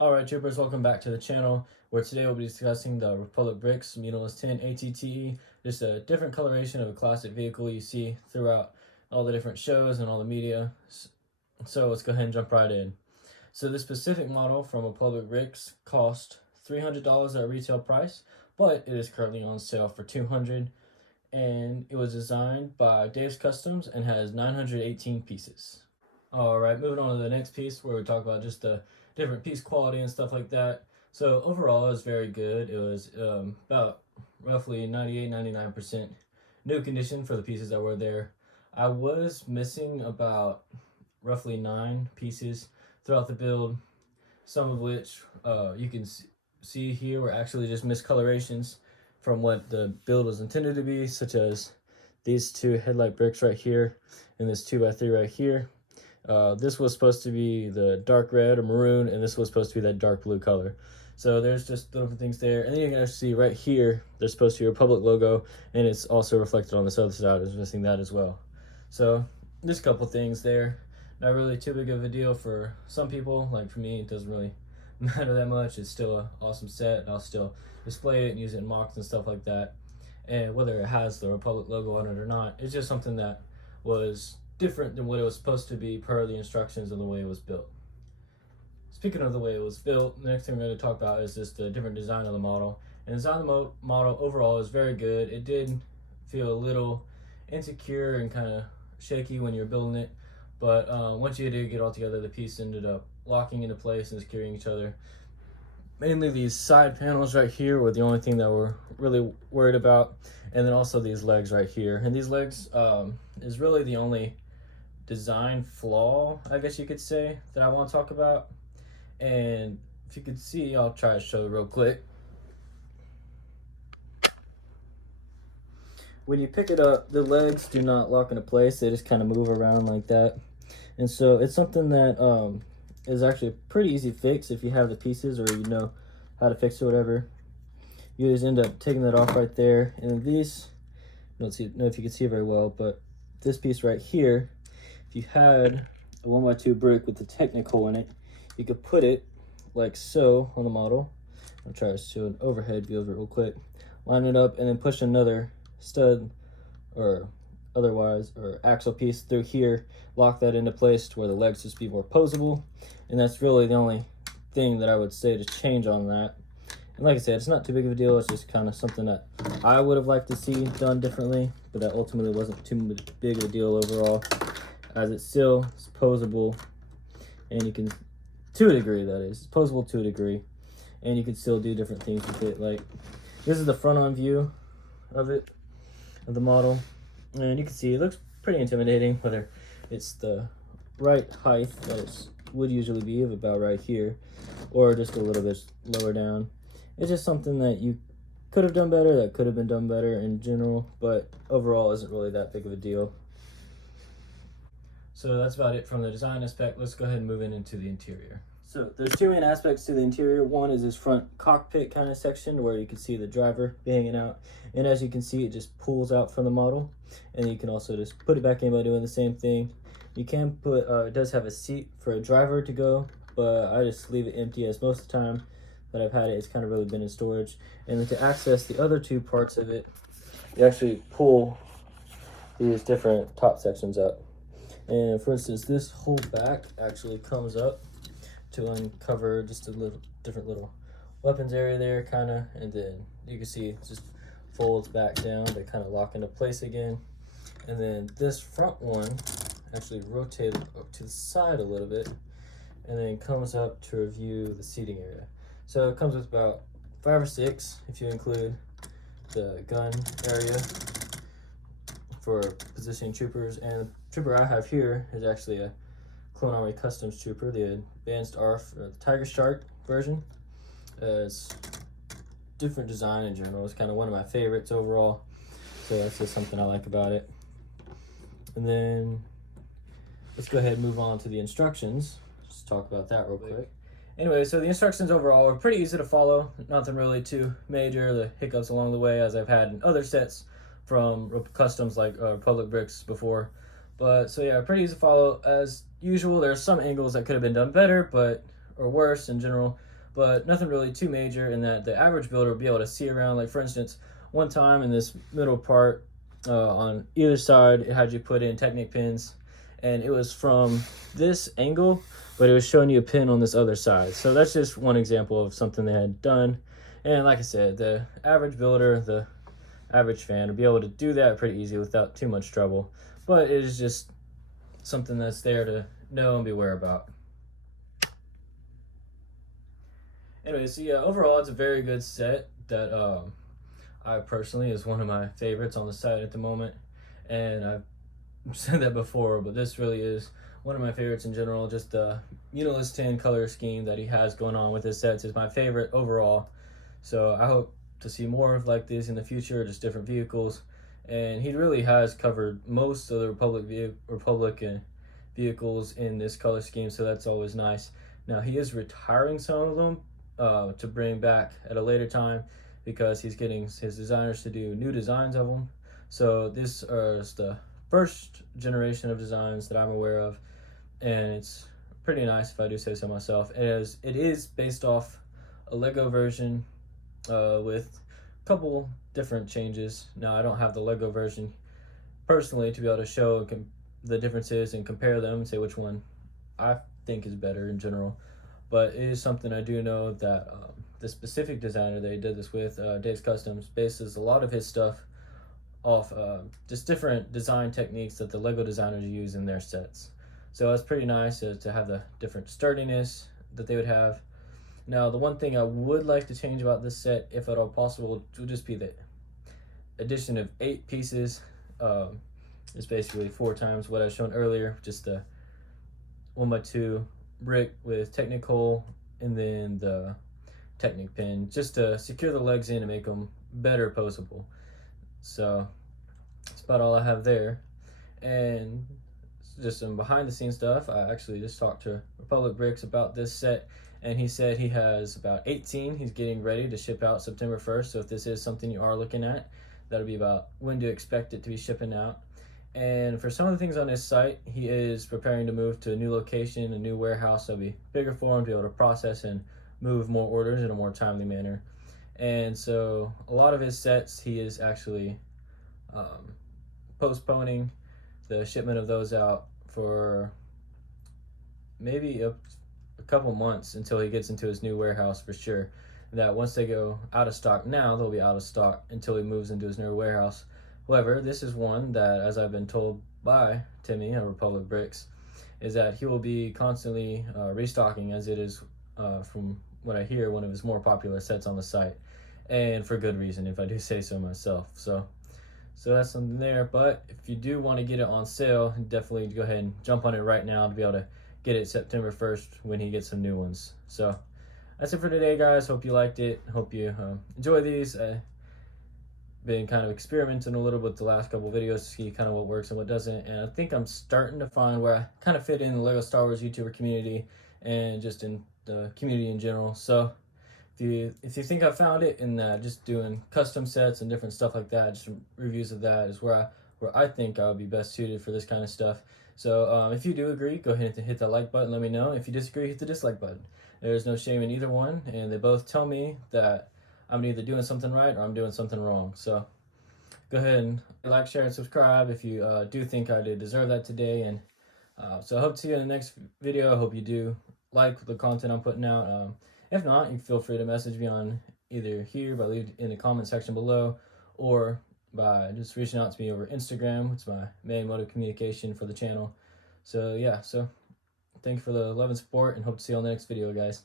Alright troopers, welcome back to the channel, where today we'll be discussing the Republic Bricks Muunulist 10 ATTE, just a different coloration of a classic vehicle you see throughout all the different shows and all the media. So let's go ahead and jump right in. So this specific model from Republic Bricks cost $300 at retail price, but it is currently on sale for $200, and it was designed by Dave's Customs and has 918 pieces. Alright, moving on to the next piece where we talk about just the different piece quality and stuff like that. So overall it was very good. It was about roughly 98-99% new condition for the pieces that were there. I was missing about roughly 9 pieces throughout the build, some of which you can see here were actually just miscolorations from what the build was intended to be, such as these 2 headlight bricks right here and this 2x3 right here. This was supposed to be the dark red or maroon, and this was supposed to be that dark blue color. So there's just little things there. And then you can actually see right here, there's supposed to be a Republic logo, and it's also reflected on this other side. It's missing that as well. So there's a couple things there. Not really too big of a deal for some people. Like for me, it doesn't really matter that much. It's still an awesome set, and I'll still display it and use it in mocks and stuff like that. And whether it has the Republic logo on it or not, it's just something that was different than what it was supposed to be per the instructions and the way it was built. Speaking of the way it was built, the next thing we're going to talk about is just the different design of the model. And the design of the model overall is very good. It did feel a little insecure and kind of shaky when you were building it, but once you did get all together, the piece ended up locking into place and securing each other. Mainly these side panels right here were the only thing that we're really worried about, and then also these legs right here. And these legs is really the only design flaw, I guess you could say, that I want to talk about. And if you could see, I'll try to show real quick. When you pick it up, the legs do not lock into place. They just kind of move around like that. And so it's something that is actually a pretty easy fix if you have the pieces, or you know how to fix it or whatever. You just end up taking that off right there. And these, I don't know if you can see it very well, but this piece right here, if you had a 1x2 brick with the Technic hole in it, you could put it like so on the model. I'll try to show an overhead view of it real quick. Line it up and then push another stud or axle piece through here, lock that into place to where the legs just be more posable. And that's really the only thing that I would say to change on that. And like I said, it's not too big of a deal. It's just kind of something that I would have liked to see done differently, but that ultimately wasn't too big of a deal overall, as it's still posable, and you can, to a degree that is, it's posable to a degree, and you can still do different things with it. Like, this is the front-on view of it, of the model, and you can see it looks pretty intimidating, whether it's the right height that it would usually be of about right here, or just a little bit lower down. It's just something that you could have done better, that could have been done better in general, but overall isn't really that big of a deal. So that's about it from the design aspect. Let's go ahead and move into the interior. So there's 2 main aspects to the interior. One is this front cockpit kind of section where you can see the driver be hanging out. And as you can see, it just pulls out from the model. And you can also just put it back in by doing the same thing. You can put, it does have a seat for a driver to go, but I just leave it empty, as most of the time that I've had it, it's kind of really been in storage. And then to access the other 2 parts of it, you actually pull these different top sections up. And for instance, this whole back actually comes up to uncover just a little different little weapons area there, kind of, and then you can see it just folds back down to kind of lock into place again. And then this front one actually rotated up to the side a little bit, and then comes up to review the seating area. So it comes with about 5 or 6 if you include the gun area for positioning troopers. And the trooper I have here is actually a Clone Army Customs trooper, the Advanced ARF, or the Tiger Shark version. It's different design in general. It's kind of one of my favorites overall, so that's just something I like about it. And then let's go ahead and move on to the instructions. Just talk about that real quick. Anyway, so the instructions overall are pretty easy to follow. Nothing really too major, the hiccups along the way, as I've had in other sets from Customs like Republic Bricks before. But so yeah, pretty easy to follow. As usual, there are some angles that could have been done better, but or worse in general, but nothing really too major in that the average builder will be able to see around. Like for instance, one time in this middle part on either side, it had you put in Technic pins, and it was from this angle, but it was showing you a pin on this other side. So that's just one example of something they had done. And like I said, the average builder, the average fan will be able to do that pretty easy without too much trouble. But it is just something that's there to know and be aware about. Anyway, so yeah, overall it's a very good set that I personally is one of my favorites on the site at the moment. And I've said that before, but this really is one of my favorites in general. Just the Muunulist 10 color scheme that he has going on with his sets is my favorite overall. So I hope to see more of like this in the future, just different vehicles. And he really has covered most of the Republican vehicles in this color scheme, so that's always nice. Now he is retiring some of them to bring back at a later time because he's getting his designers to do new designs of them. So this is the first generation of designs that I'm aware of, and it's pretty nice if I do say so myself. It is based off a Lego version with a couple different changes. Now I don't have the Lego version personally to be able to show the differences and compare them and say which one I think is better in general, but it is something I do know that the specific designer that he did this with, Dave's Customs, bases a lot of his stuff off just different design techniques that the Lego designers use in their sets. So it's pretty nice to have the different sturdiness that they would have. Now, the one thing I would like to change about this set, if at all possible, would just be the addition of 8 pieces. It's basically 4 times what I was shown earlier, just the 1x2 brick with Technic hole and then the Technic pin, just to secure the legs in and make them better posable. So that's about all I have there. And just some behind the scenes stuff, I actually just talked to Republic Bricks about this set, and he said he has about 18 he's getting ready to ship out September 1st. So if this is something you are looking at, that'll be about when to expect it to be shipping out. And for some of the things on his site, he is preparing to move to a new location, a new warehouse that'll be bigger for him to be able to process and move more orders in a more timely manner. And so a lot of his sets, he is actually postponing the shipment of those out for maybe a couple months until he gets into his new warehouse for sure. That once they go out of stock now, they'll be out of stock until he moves into his new warehouse. However, this is one that, as I've been told by Timmy at Republic Bricks, is that he will be constantly restocking, as it is, from what I hear, one of his more popular sets on the site, and for good reason, if I do say so myself. So that's something there. But if you do want to get it on sale, definitely go ahead and jump on it right now to be able to get it September 1st when he gets some new ones. So that's it for today, guys. Hope you liked it. Hope you enjoy these. Been kind of experimenting a little with the last couple videos to see kind of what works and what doesn't, and I think I'm starting to find where I kind of fit in the Lego Star Wars YouTuber community and just in the community in general. So if you think I found it in just doing custom sets and different stuff like that, just reviews of that is where I think I would be best suited for this kind of stuff. So if you do agree, go ahead and hit that like button. Let me know. If you disagree, hit the dislike button. There's no shame in either one, and they both tell me that I'm either doing something right or I'm doing something wrong. So go ahead and like, share, and subscribe if you do think I did deserve that today. And so I hope to see you in the next video. I hope you do like the content I'm putting out. If not, you can feel free to message me on either here by leaving in the comment section below, or by just reaching out to me over Instagram. It's my main mode of communication for the channel. So yeah, so thank you for the love and support, and hope to see you on the next video, guys.